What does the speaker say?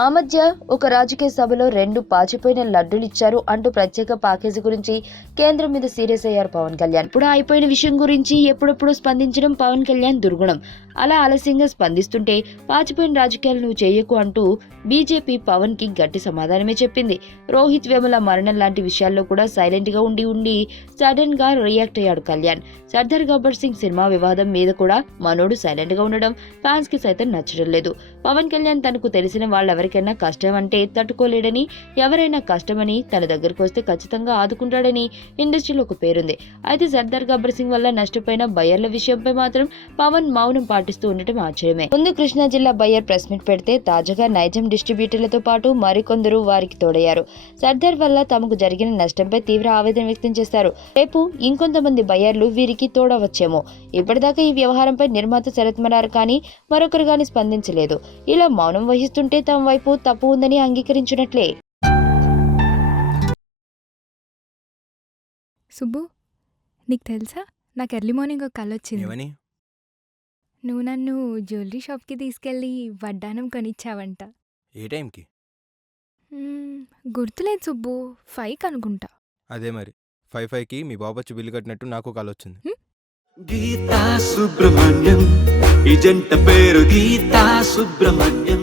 ఆ మధ్య ఒక రాజకీయ సభలో 2 పాచిపోయిన లడ్డూలిచ్చారు అంటూ ప్రత్యేక ప్యాకేజీ గురించి కేంద్రం మీద సీరియస్ అయ్యారు పవన్ కళ్యాణ్. ఇప్పుడు అయిపోయిన విషయం గురించి ఎప్పుడెప్పుడు స్పందించడం పవన్ కళ్యాణ్ దుర్గుణం. అలా ఆలస్యంగా స్పందిస్తుంటే పాచిపోయిన రాజకీయాలు నువ్వు చేయకు అంటూ బీజేపీ పవన్ కి గట్టి సమాధానమే చెప్పింది. రోహిత్ వేముల మరణం లాంటి విషయాల్లో కూడా సైలెంట్ గా ఉండి సడన్ గా రియాక్ట్ అయ్యాడు కళ్యాణ్. సర్దార్ గబ్బర్ సింగ్ సినిమా వివాదం మీద కూడా మనోడు సైలెంట్ గా ఉండడం ఫ్యాన్స్ కి సైతం నచ్చడం లేదు. పవన్ కళ్యాణ్ తనకు తెలిసిన వాళ్ళెవరికైనా కష్టం అంటే తట్టుకోలేడని, ఎవరైనా కష్టమని తన దగ్గరకు వస్తే ఖచ్చితంగా ఆదుకుంటాడని ఇండస్ట్రీలో ఒక పేరుంది. అయితే సర్దార్ గబ్బర్ సింగ్ వల్ల నష్టపోయిన బయ్యర్ల విషయంపై మాత్రం పవన్ మౌనం పాటిస్తూ ఉండటం ఆశ్చర్యమే. ముందు కృష్ణా జిల్లా బయ్యర్ ప్రెస్ మీట్ పెడితే తాజాగా నైజాం డిస్ట్రిబ్యూటర్లతో పాటు మరికొందరు వారికి తోడయ్యారు. సర్దార్ వల్ల తమకు జరిగిన నష్టంపై తీవ్ర ఆవేదన వ్యక్తం చేశారు. రేపు ఇంకొంతమంది బయ్యర్లు వీరికి తోడవచ్చేమో. ఇప్పటిదాకా ఈ వ్యవహారంపై నిర్మాత శరత్ మరార్ కానీ మరొకరు గాని స్పందించలేదు. ఇలా మౌనం వహిస్తుంటే తమ వైపు తప్పు ఉందని అంగీకరించినట్లే. సుబ్బు, నీకు తెలుసా, నాకు ఎర్లీ మార్నింగ్ ఒక కల వచ్చింది. ఏమని? నువ్వు నన్ను జ్యువెలరీ షాప్కి తీసుకెళ్ళి వడ్డానం కొనిచ్చావంట. ఏ టైంకి? గుర్తులేదు సుబ్బు, 5 అనుకుంటా. అదే మరి 5:05కి మీ బాబొచ్చి బిల్లు కట్టినట్టు నాకు కాల్ వచ్చింది. గీతా సుబ్రహ్మణ్యం, ఈ జంట పేరు గీతా సుబ్రహ్మణ్యం.